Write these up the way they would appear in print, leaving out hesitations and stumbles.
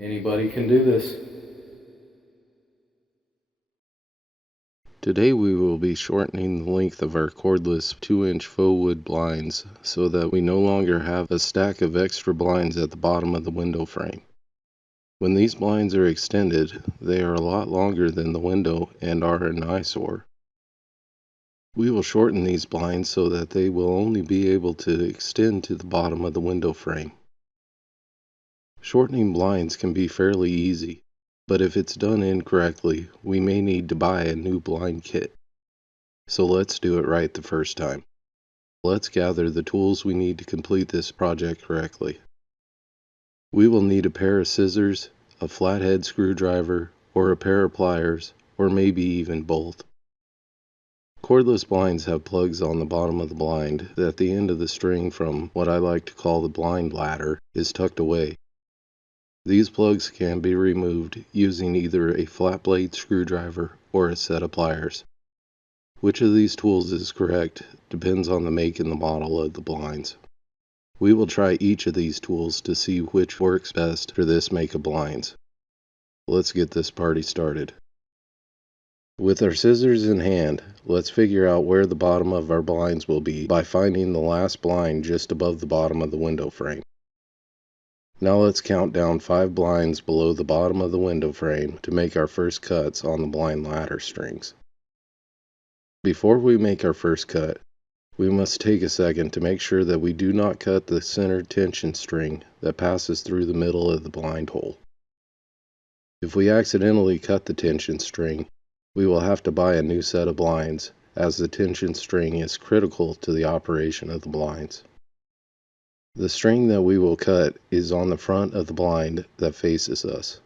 Anybody can do this. Today we will be shortening the length of our cordless 2-inch faux wood blinds so that we no longer have a stack of extra blinds at the bottom of the window frame. When these blinds are extended, they are a lot longer than the window and are an eyesore. We will shorten these blinds so that they will only be able to extend to the bottom of the window frame. Shortening blinds can be fairly easy, but if it's done incorrectly, we may need to buy a new blind kit. So let's do it right the first time. Let's gather the tools we need to complete this project correctly. We will need a pair of scissors, a flathead screwdriver, or a pair of pliers, or maybe even both. Cordless blinds have plugs on the bottom of the blind that the end of the string from what I like to call the blind ladder is tucked away. These plugs can be removed using either a flat blade screwdriver or a set of pliers. Which of these tools is correct depends on the make and the model of the blinds. We will try each of these tools to see which works best for this make of blinds. Let's get this party started. With our scissors in hand, let's figure out where the bottom of our blinds will be by finding the last blind just above the bottom of the window frame. Now let's count down 5 blinds below the bottom of the window frame to make our first cuts on the blind ladder strings. Before we make our first cut, we must take a second to make sure that we do not cut the center tension string that passes through the middle of the blind hole. If we accidentally cut the tension string, we will have to buy a new set of blinds, as the tension string is critical to the operation of the blinds. The string that we will cut is on the front of the blind that faces us.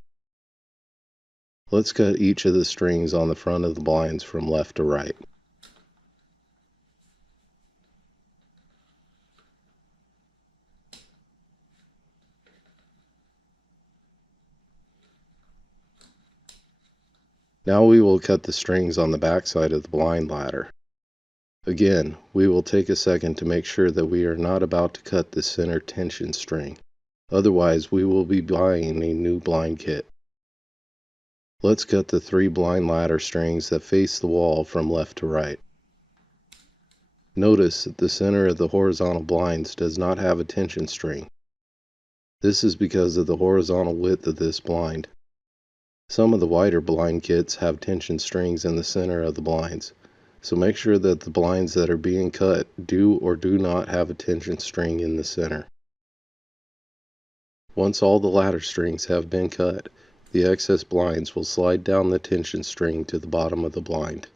Let's cut each of the strings on the front of the blinds from left to right. Now we will cut the strings on the back side of the blind ladder. Again, we will take a second to make sure that we are not about to cut the center tension string. Otherwise, we will be buying a new blind kit. Let's cut the 3 blind ladder strings that face the wall from left to right. Notice that the center of the horizontal blinds does not have a tension string. This is because of the horizontal width of this blind. Some of the wider blind kits have tension strings in the center of the blinds, so make sure that the blinds that are being cut do or do not have a tension string in the center. Once all the ladder strings have been cut, the excess blinds will slide down the tension string to the bottom of the blind.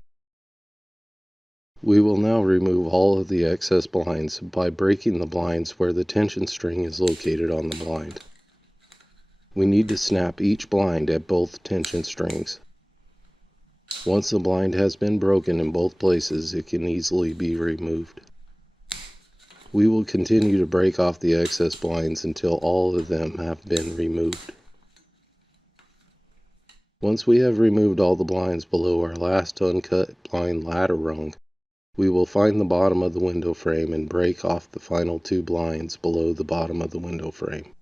We will now remove all of the excess blinds by breaking the blinds where the tension string is located on the blind. We need to snap each blind at both tension strings. Once the blind has been broken in both places, it can easily be removed. We will continue to break off the excess blinds until all of them have been removed. Once we have removed all the blinds below our last uncut blind ladder rung, we will find the bottom of the window frame and break off the final 2 blinds below the bottom of the window frame.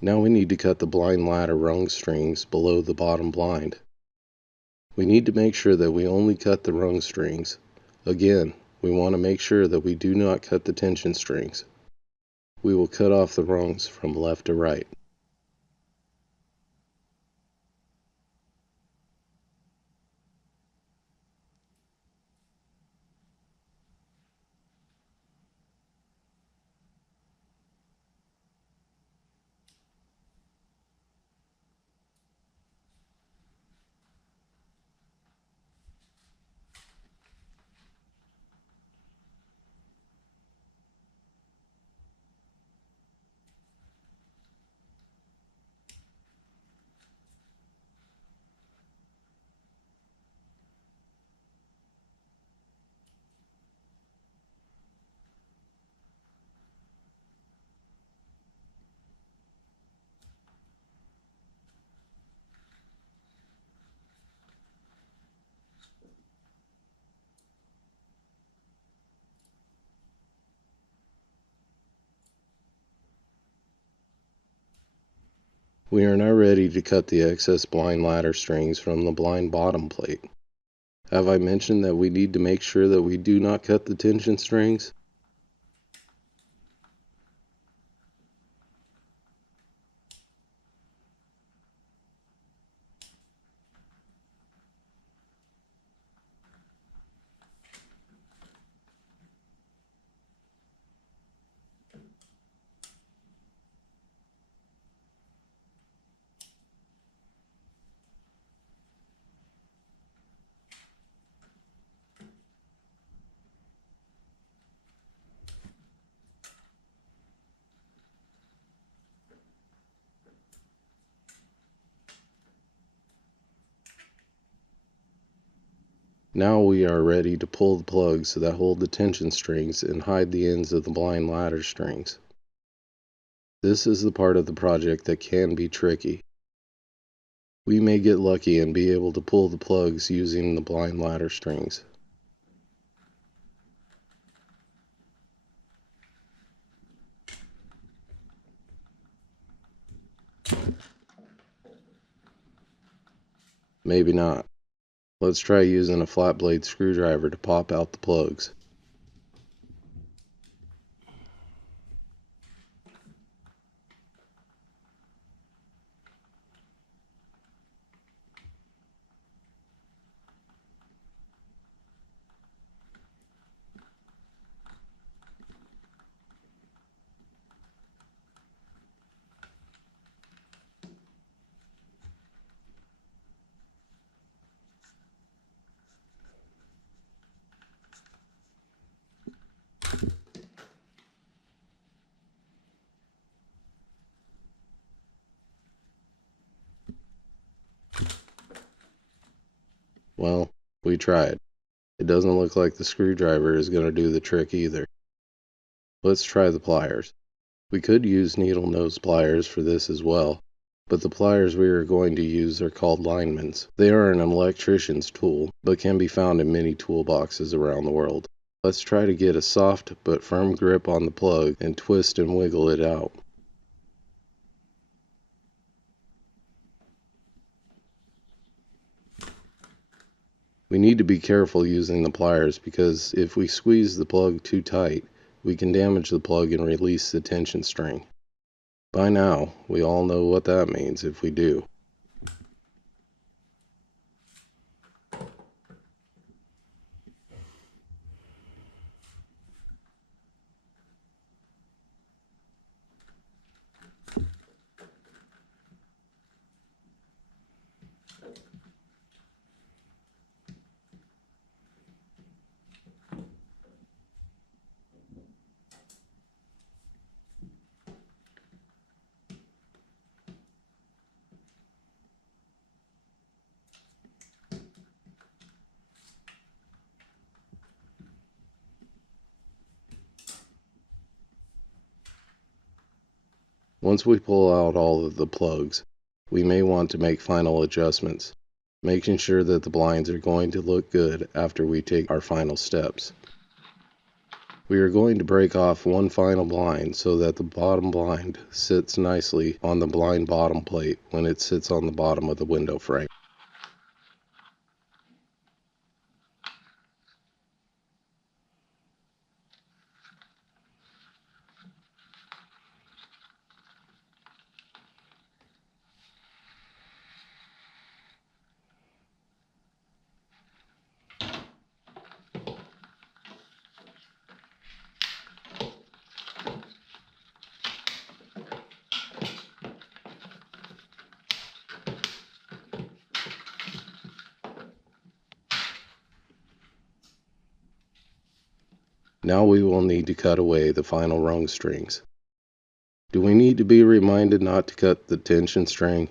Now we need to cut the blind ladder rung strings below the bottom blind. We need to make sure that we only cut the rung strings. Again, we want to make sure that we do not cut the tension strings. We will cut off the rungs from left to right. We are now ready to cut the excess blind ladder strings from the blind bottom plate. Have I mentioned that we need to make sure that we do not cut the tension strings? Now we are ready to pull the plugs that hold the tension strings and hide the ends of the blind ladder strings. This is the part of the project that can be tricky. We may get lucky and be able to pull the plugs using the blind ladder strings. Maybe not. Let's try using a flat blade screwdriver to pop out the plugs. Well, we tried. It doesn't look like the screwdriver is going to do the trick either. Let's try the pliers. We could use needle nose pliers for this as well, but the pliers we are going to use are called linemen's. They are an electrician's tool, but can be found in many toolboxes around the world. Let's try to get a soft but firm grip on the plug and twist and wiggle it out. We need to be careful using the pliers because if we squeeze the plug too tight, we can damage the plug and release the tension string. By now, we all know what that means if we do. Once we pull out all of the plugs, we may want to make final adjustments, making sure that the blinds are going to look good after we take our final steps. We are going to break off one final blind so that the bottom blind sits nicely on the blind bottom plate when it sits on the bottom of the window frame. Now we will need to cut away the final rung strings. Do we need to be reminded not to cut the tension string?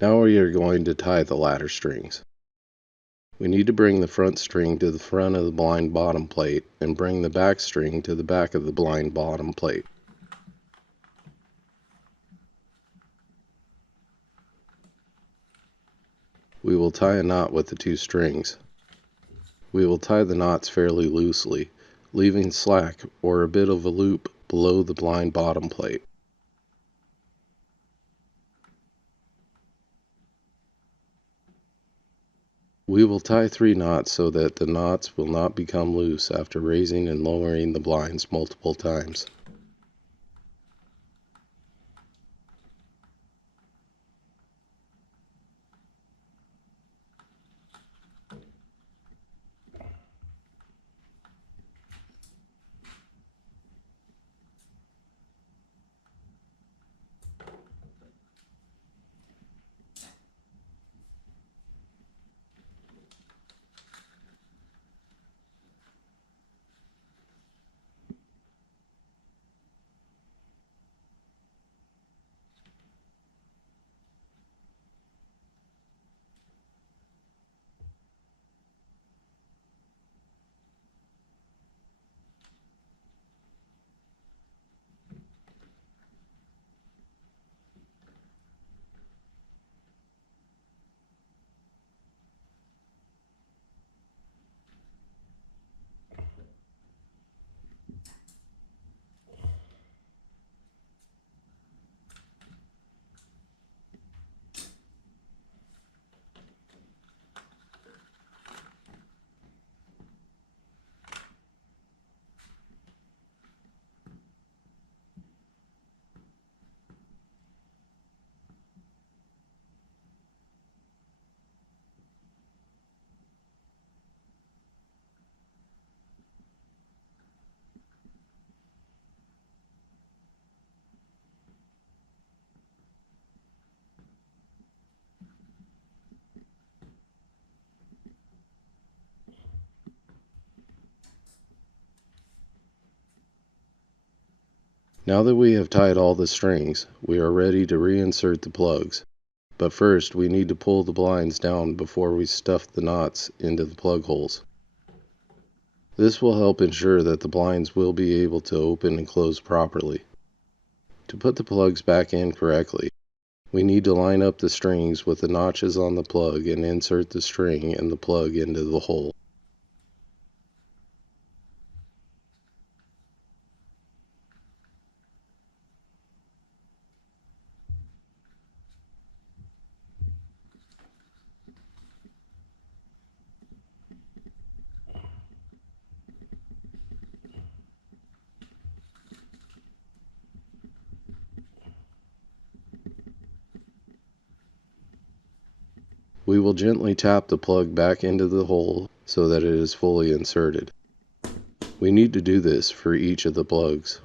Now we are going to tie the ladder strings. We need to bring the front string to the front of the blind bottom plate and bring the back string to the back of the blind bottom plate. We will tie a knot with the two strings. We will tie the knots fairly loosely, leaving slack or a bit of a loop below the blind bottom plate. We will tie 3 knots so that the knots will not become loose after raising and lowering the blinds multiple times. Now that we have tied all the strings, we are ready to reinsert the plugs. But first, we need to pull the blinds down before we stuff the knots into the plug holes. This will help ensure that the blinds will be able to open and close properly. To put the plugs back in correctly, we need to line up the strings with the notches on the plug and insert the string and the plug into the hole. We will gently tap the plug back into the hole so that it is fully inserted. We need to do this for each of the plugs.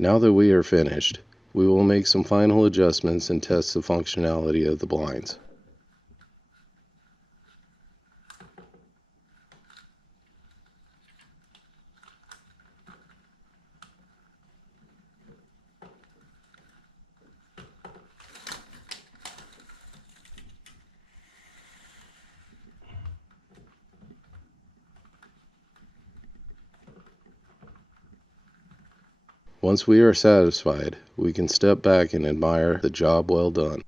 Now that we are finished, we will make some final adjustments and test the functionality of the blinds. Once we are satisfied, we can step back and admire the job well done.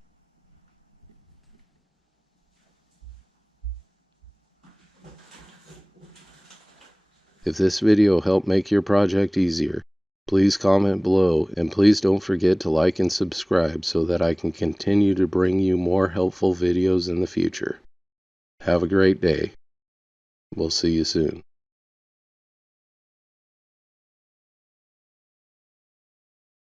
If this video helped make your project easier, please comment below, and please don't forget to like and subscribe so that I can continue to bring you more helpful videos in the future. Have a great day. We'll see you soon.